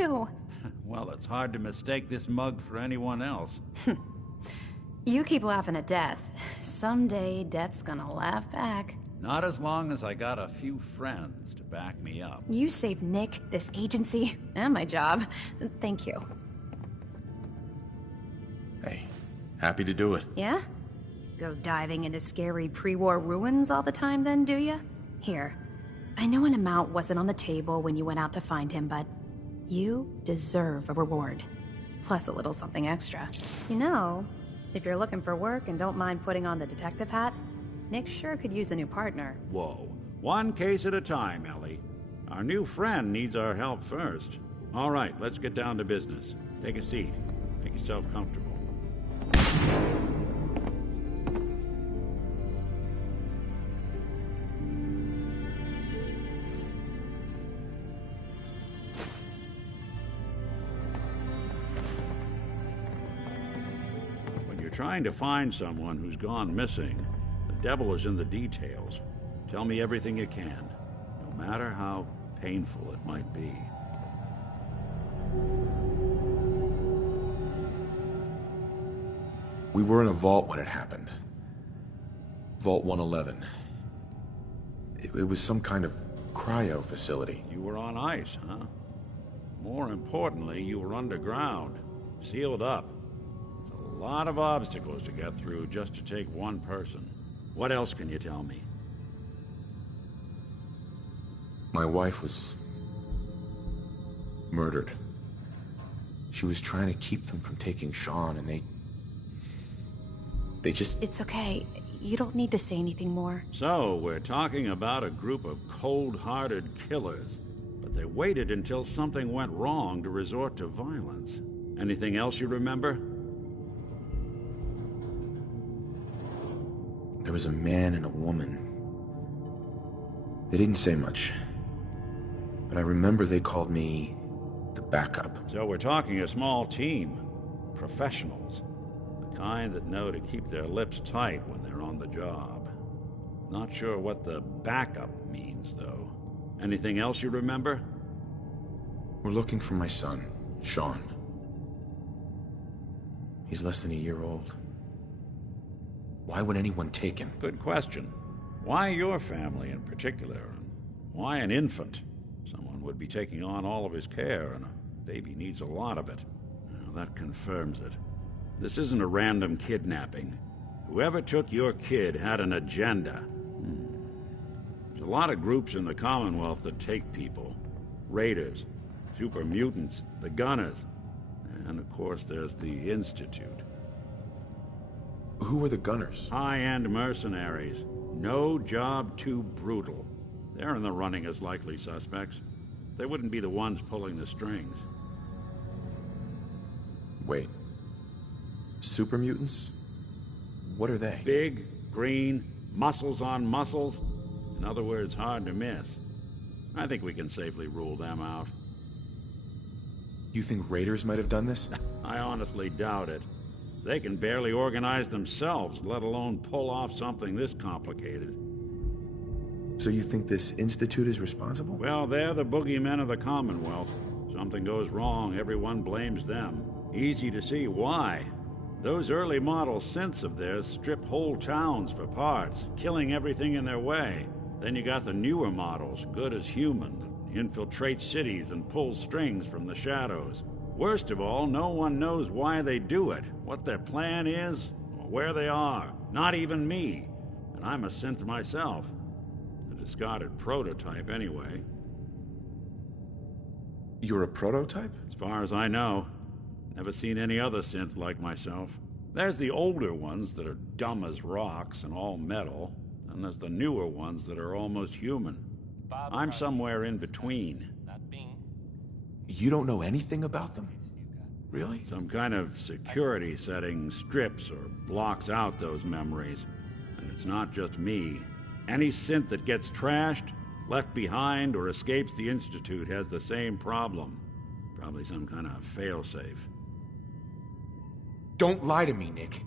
you? Well, it's hard to mistake this mug for anyone else. You keep laughing at death. Someday, death's gonna laugh back. Not as long as I got a few friends to back me up. You saved Nick, this agency, and my job. Thank you. Hey, happy to do it. Yeah? Go diving into scary pre-war ruins all the time then, do ya? Here, I know an amount wasn't on the table when you went out to find him, but you deserve a reward. Plus a little something extra. You know, if you're looking for work and don't mind putting on the detective hat, Nick sure could use a new partner. Whoa. One case at a time, Ellie. Our new friend needs our help first. All right, let's get down to business. Take a seat. Make yourself comfortable. When you're trying to find someone who's gone missing, the devil is in the details. Tell me everything you can, no matter how painful it might be. We were in a vault when it happened. Vault 111. It was some kind of cryo facility. You were on ice, huh? More importantly, you were underground, sealed up. It's a lot of obstacles to get through just to take one person. What else can you tell me? My wife was murdered. She was trying to keep them from taking Sean, and they just... It's okay. You don't need to say anything more. So, we're talking about a group of cold-hearted killers, but they waited until something went wrong to resort to violence. Anything else you remember? There was a man and a woman. They didn't say much, but I remember they called me the backup. So we're talking a small team. Professionals. The kind that know to keep their lips tight when they're on the job. Not sure what the backup means, though. Anything else you remember? We're looking for my son, Sean. He's less than a year old. Why would anyone take him? Good question. Why your family in particular? And why an infant? Someone would be taking on all of his care, and a baby needs a lot of it. Well, that confirms it. This isn't a random kidnapping. Whoever took your kid had an agenda. There's a lot of groups in the Commonwealth that take people. Raiders, super mutants, the Gunners, and of course there's the Institute. Who are the Gunners? High-end mercenaries. No job too brutal. They're in the running as likely suspects. They wouldn't be the ones pulling the strings. Wait. Super mutants? What are they? Big, green, muscles on muscles. In other words, hard to miss. I think we can safely rule them out. You think raiders might have done this? I honestly doubt it. They can barely organize themselves, let alone pull off something this complicated. So you think this institute is responsible? Well, they're the boogeymen of the Commonwealth. Something goes wrong, everyone blames them. Easy to see why. Those early model synths of theirs strip whole towns for parts, killing everything in their way. Then you got the newer models, good as human, that infiltrate cities and pull strings from the shadows. Worst of all, no one knows why they do it, what their plan is, or where they are. Not even me. And I'm a synth myself. A discarded prototype, anyway. You're a prototype? As far as I know. Never seen any other synth like myself. There's the older ones that are dumb as rocks and all metal, and there's the newer ones that are almost human. I'm somewhere in between. You don't know anything about them? Really? Some kind of security setting strips or blocks out those memories. And it's not just me. Any synth that gets trashed, left behind, or escapes the Institute has the same problem. Probably some kind of failsafe. Don't lie to me, Nick.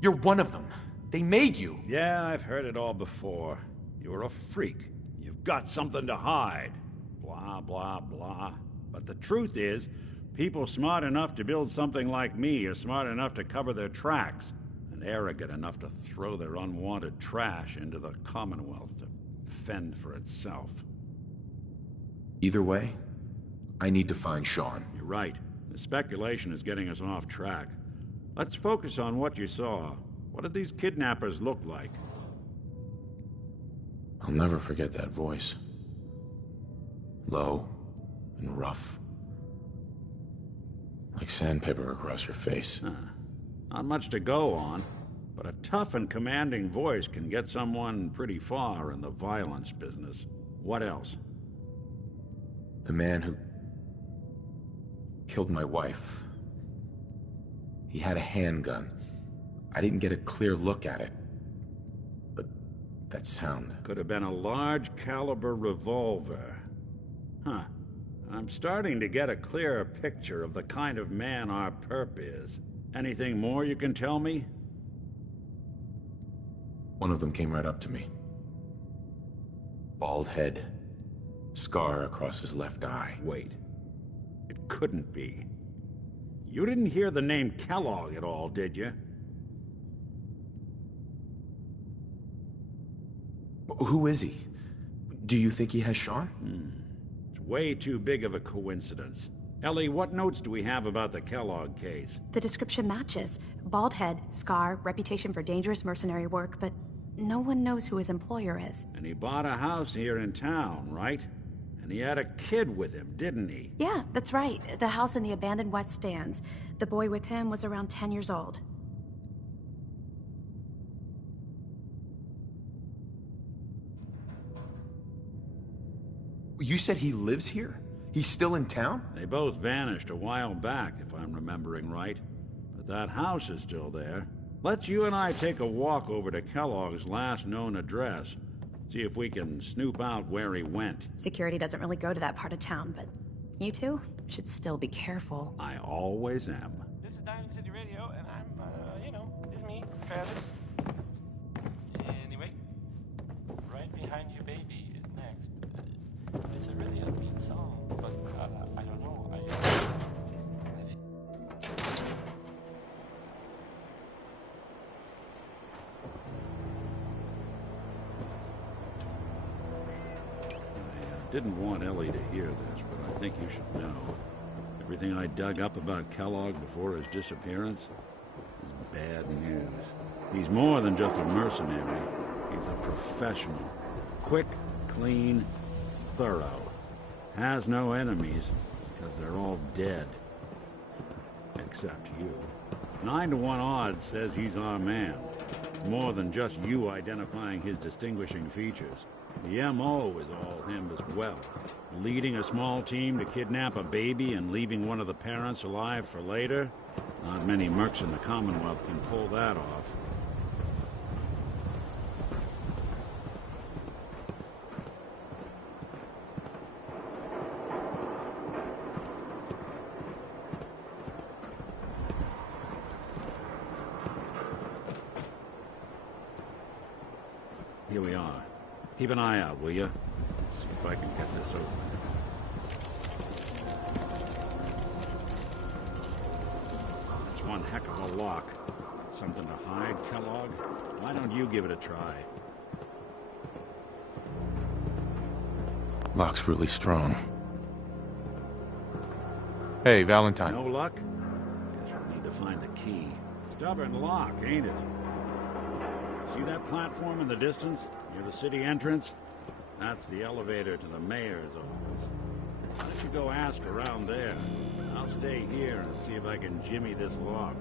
You're one of them. They made you. Yeah, I've heard it all before. You're a freak. You've got something to hide. Blah, blah, blah. But the truth is, people smart enough to build something like me are smart enough to cover their tracks, and arrogant enough to throw their unwanted trash into the Commonwealth to fend for itself. Either way, I need to find Sean. You're right. The speculation is getting us off track. Let's focus on what you saw. What did these kidnappers look like? I'll never forget that voice. Low and rough. Like sandpaper across your face. Not much to go on, but a tough and commanding voice can get someone pretty far in the violence business. What else? The man who killed my wife. He had a handgun. I didn't get a clear look at it. But that sound... Could have been a large caliber revolver. Huh. I'm starting to get a clearer picture of the kind of man our perp is. Anything more you can tell me? One of them came right up to me. Bald head. Scar across his left eye. Wait. It couldn't be. You didn't hear the name Kellogg at all, did you? Who is he? Do you think he has Sean? It's way too big of a coincidence. Ellie, what notes do we have about the Kellogg case? The description matches. Bald head, scar, reputation for dangerous mercenary work, but no one knows who his employer is. And he bought a house here in town, right? And he had a kid with him, didn't he? Yeah, that's right. The house in the abandoned West Stands. The boy with him was around 10 years old. You said he lives here? He's still in town? They both vanished a while back, if I'm remembering right. But that house is still there. Let's you and I take a walk over to Kellogg's last known address. See if we can snoop out where he went. Security doesn't really go to that part of town, but you two should still be careful. I always am. This is Diamond City Radio, and I'm, it's me, Travis. Anyway, Right Behind You Baby is next. It's a really upbeat song, but I don't know. I didn't want Ellie to hear this, but I think you should know. Everything I dug up about Kellogg before his disappearance is bad news. He's more than just a mercenary. He's a professional. Quick, clean, thorough. Has no enemies, because they're all dead. Except you. 9 to 1 odds says he's our man. It's more than just you identifying his distinguishing features. The M.O. is all him as well. Leading a small team to kidnap a baby and leaving one of the parents alive for later? Not many mercs in the Commonwealth can pull that off. Here we are. Keep an eye out, will you? See if I can get this open. It's one heck of a lock. Something to hide, Kellogg? Why don't you give it a try? Lock's really strong. Hey, Valentine. No luck? Guess we'll need to find the key. Stubborn lock, ain't it? See that platform in the distance, near the city entrance? That's the elevator to the mayor's office. Why don't you go ask around there? I'll stay here and see if I can jimmy this lock.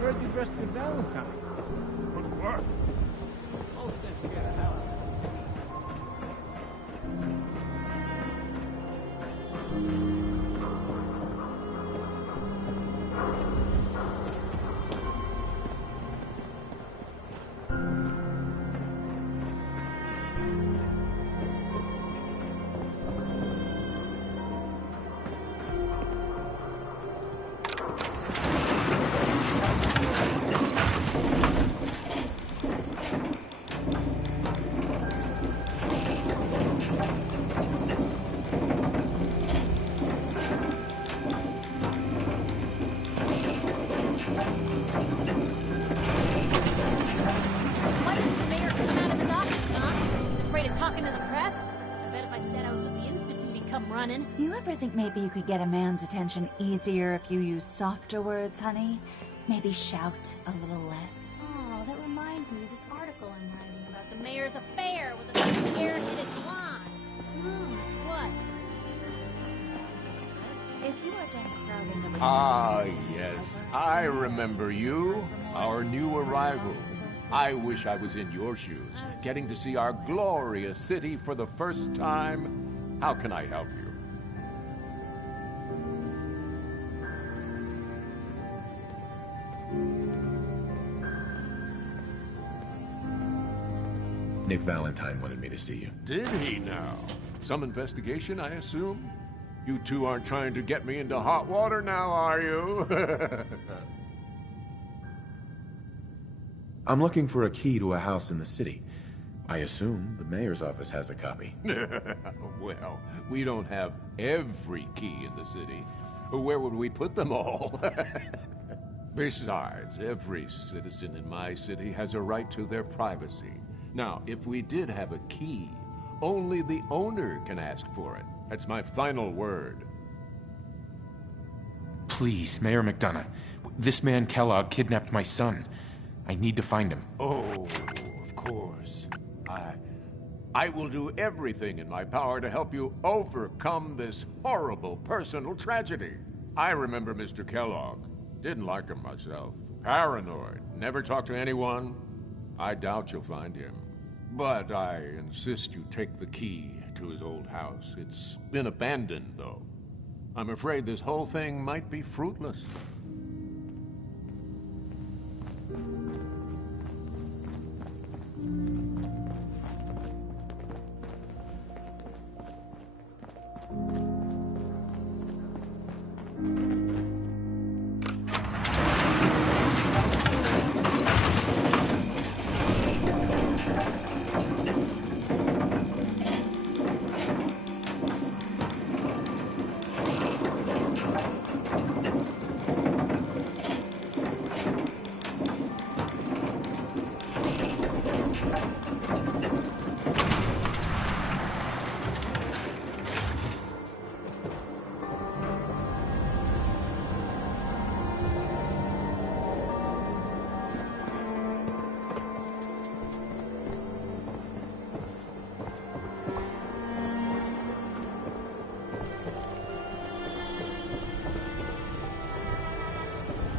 Heard you dressed in Valentine. Good work. All sense you got a house. running. You ever think maybe you could get a man's attention easier if you use softer words, honey? Maybe shout a little less. Oh, that reminds me of this article I'm writing about the mayor's affair with a scare-headed blonde. What? If you are done crowding the Ah, yes. I remember you. Our new arrival. I wish I was in your shoes, getting to see our glorious city for the first time. How can I help you? Nick Valentine wanted me to see you. Did he now? Some investigation, I assume? You two aren't trying to get me into hot water now, are you? I'm looking for a key to a house in the city. I assume the mayor's office has a copy. Well, we don't have every key in the city. Where would we put them all? Besides, every citizen in my city has a right to their privacy. Now, if we did have a key, only the owner can ask for it. That's my final word. Please, Mayor McDonough. This man Kellogg kidnapped my son. I need to find him. Oh, of course. I will do everything in my power to help you overcome this horrible personal tragedy. I remember Mr. Kellogg. Didn't like him myself. Paranoid. Never talked to anyone. I doubt you'll find him. But I insist you take the key to his old house. It's been abandoned, though. I'm afraid this whole thing might be fruitless.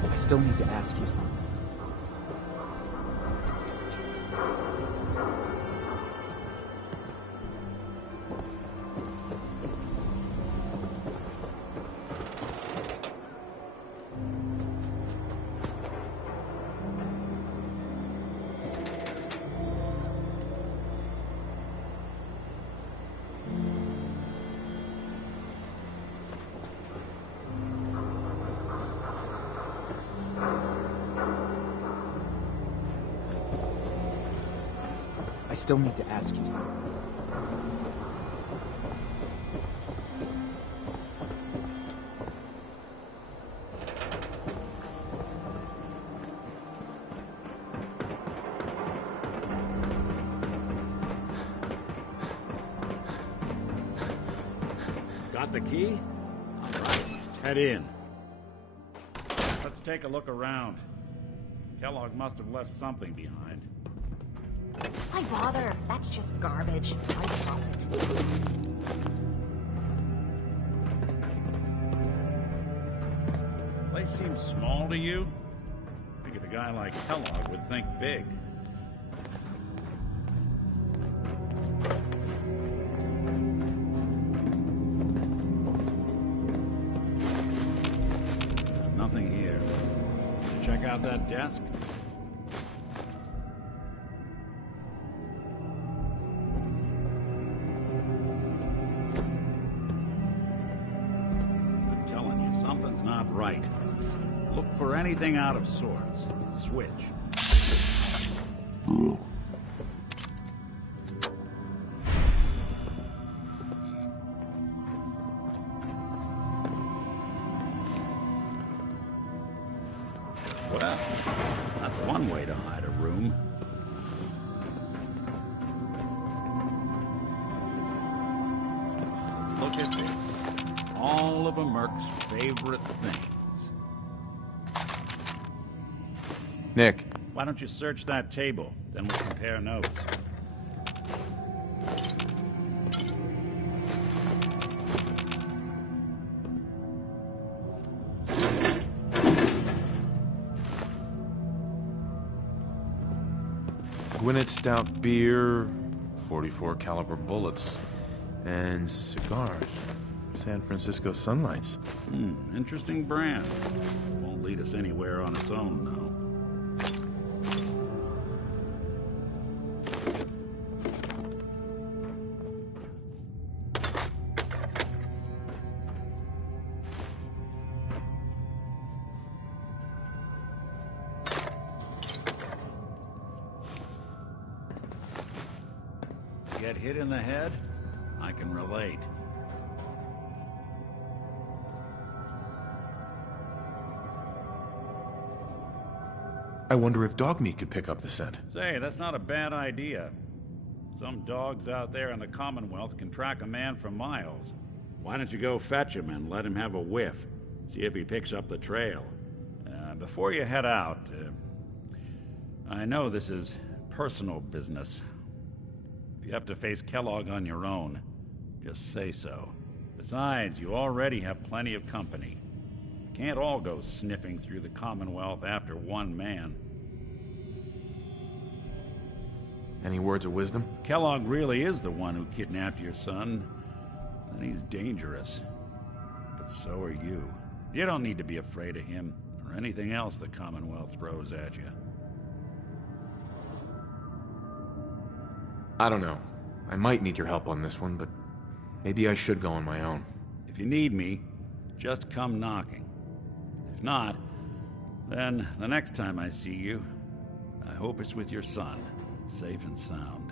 I still need to ask you something. I still need to ask you something. Got the key? All right, let's head in. Let's take a look around. Kellogg must have left something behind. Why bother? That's just garbage. I toss it. Place seems small to you? Figured a guy like Kellogg would think big. Nothing here. Check out that desk. I'm telling you, something's not right. Look for anything out of sorts. Switch. Well, that's one way to hide a room. Look at this. all of a merc's favorite things. Nick. Why don't you search that table? Then we'll compare notes. Gwinnett Stout beer, 44 caliber bullets, and cigars. San Francisco Sunlights. Interesting brand. Won't lead us anywhere on its own, though. Get hit in the head? I can relate. I wonder if dog meat could pick up the scent. Say, that's not a bad idea. Some dogs out there in the Commonwealth can track a man for miles. Why don't you go fetch him and let him have a whiff? See if he picks up the trail. Before you head out, I know this is personal business. If you have to face Kellogg on your own, just say so. Besides, you already have plenty of company. You can't all go sniffing through the Commonwealth after one man. Any words of wisdom? Kellogg really is the one who kidnapped your son. And he's dangerous. But so are you. You don't need to be afraid of him, or anything else the Commonwealth throws at you. I don't know. I might need your help on this one, but maybe I should go on my own. If you need me, just come knocking. If not, then the next time I see you, I hope it's with your son, safe and sound.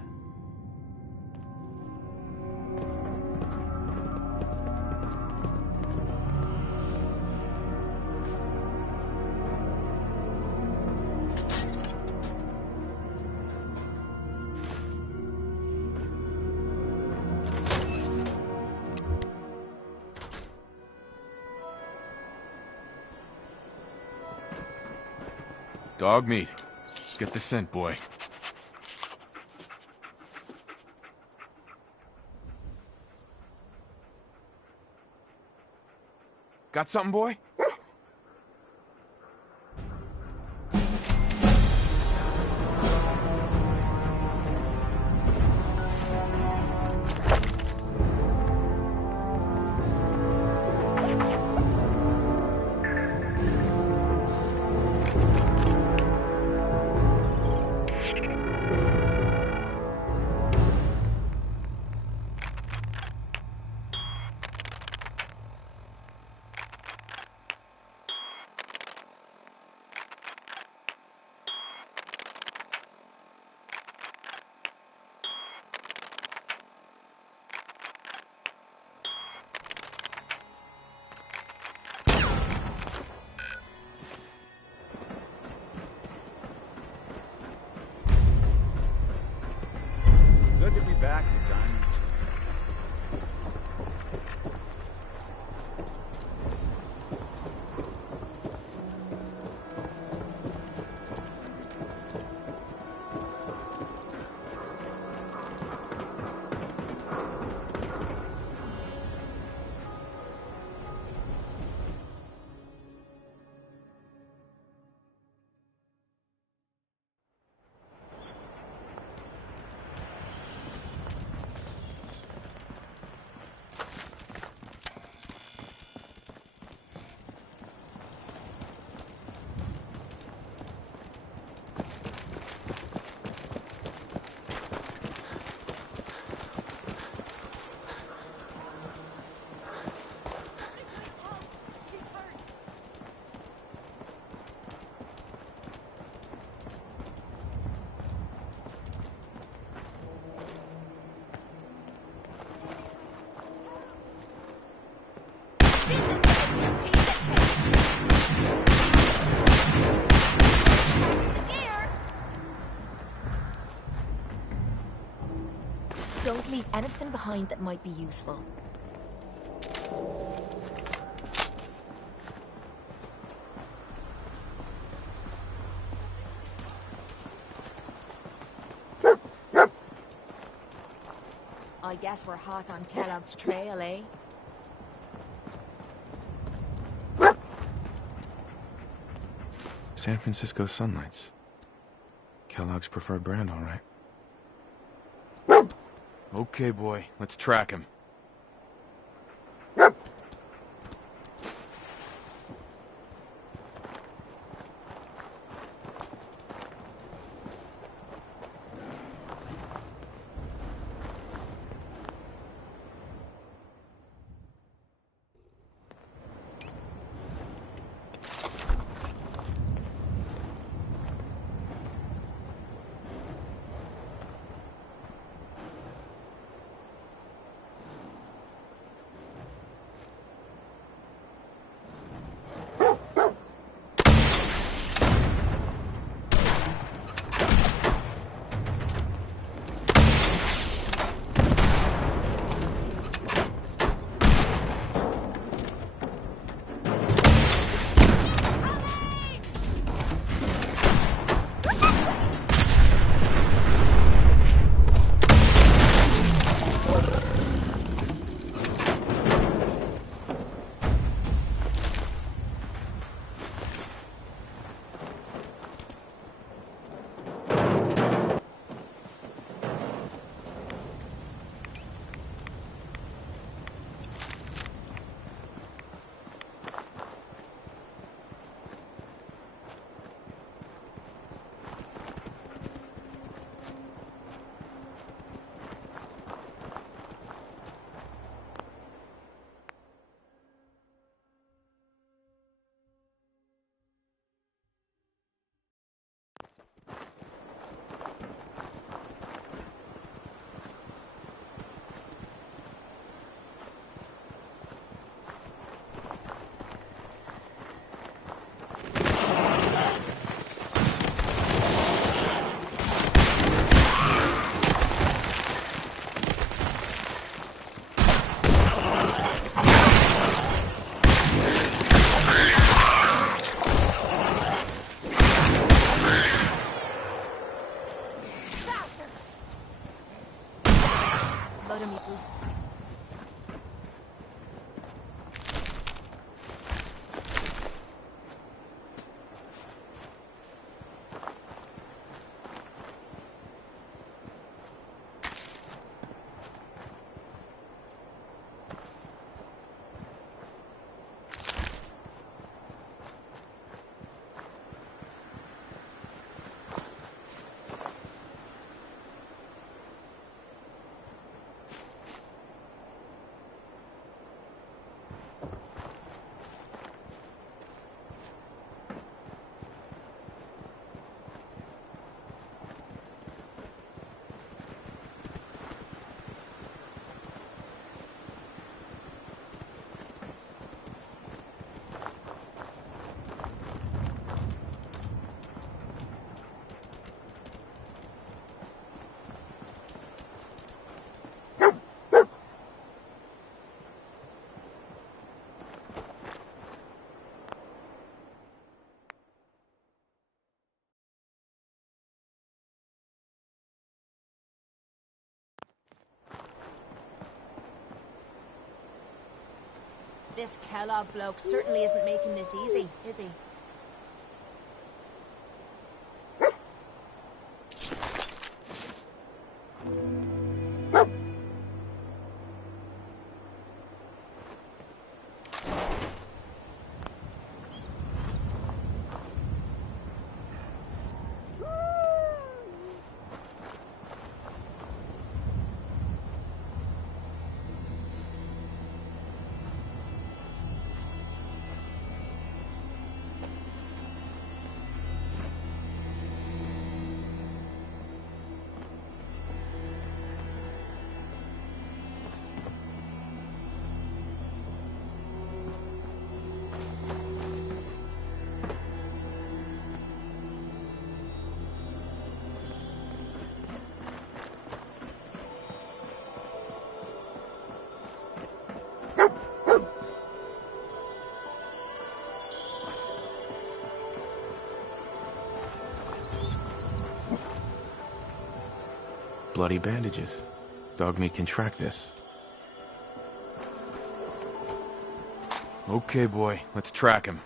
Dog meat. Get the scent, boy. Got something, boy? Good to be back, you diamonds. Don't leave anything behind that might be useful. I guess we're hot on Kellogg's trail, eh? San Francisco Sunlights. Kellogg's preferred brand, all right. Okay, boy, let's track him. This Kellogg bloke certainly isn't making this easy, is he? Bloody bandages. Dog meat can track this. Okay, boy, let's track him.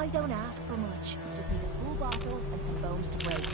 I don't ask for much. You just need a full bottle and some bones to break.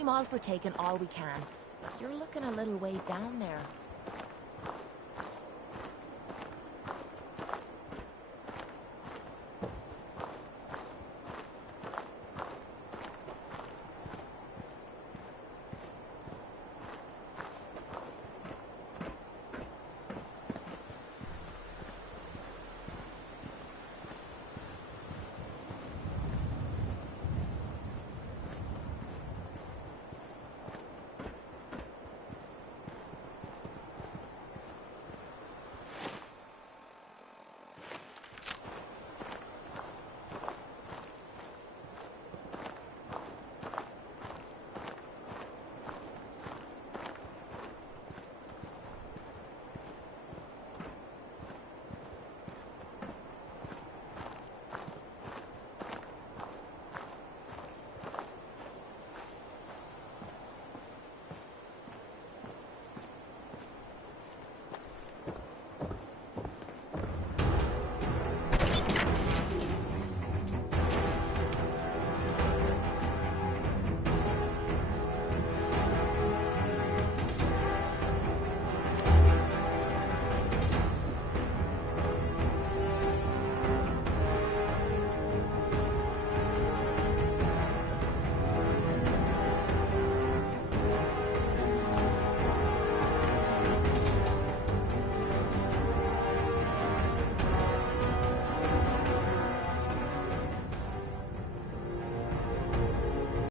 I'm all for taking all we can. You're looking a little way down there.